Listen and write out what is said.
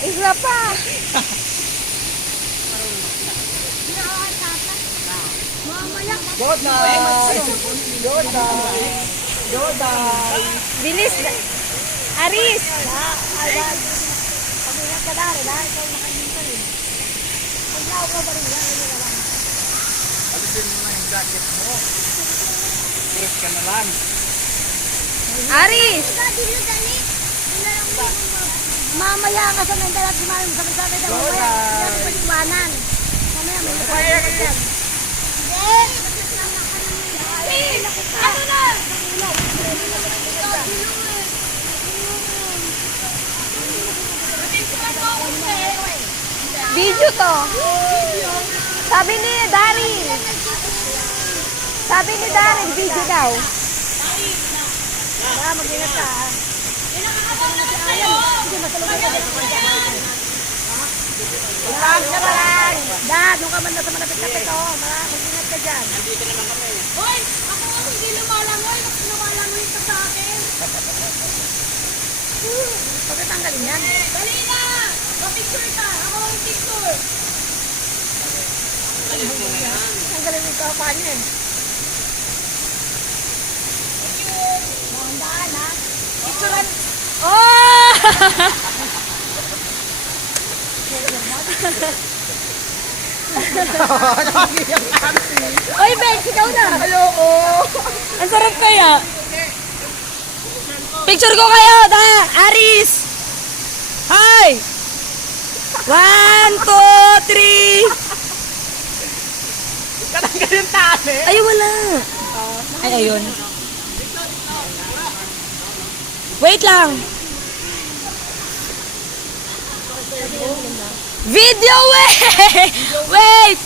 Isa pa. Goday! Goday! Goday! Bilis. Aris. Pag-ingat ka dahil, ikaw nakahintan eh. Pag-law ka ba rin yan, hindi na lang. Alisin mo na yung jacket mo. Pulis ka na lang. Aris. Mamaya ka sa mental at sumali mo sa mensahe na mamaya. Hindi ako pag-iwanan. Mamaya may Kaya ka yan. Ano na? Video to. Sabi ni Dari. Sabi ni Dari, video daw. Mag-ingat ka. Hindi masalunod ka dito. Huwag na lang. Dad, nung ka man na sa malapit-lapit o. Mag-ingat ka dyan. Hoy! Ako nga hindi lumalangoy. Kasi lumalangoy ka sa akin. Pagkatanggalin yan. Dali na! Pa-picture ka! Ako ang picture! Tanggalin mo ito pa niya eh. Mahandaan ha. Picturean! Oh! Oy, Bex, ikaw na. Ayoko! Ang sarap kaya. Picture ko kayo, da. Aris. Hi. 1, 2, 3. Katanggal yung tali! Ay, wala. Ay, ayun. Wait lang. Video, wait! Wait!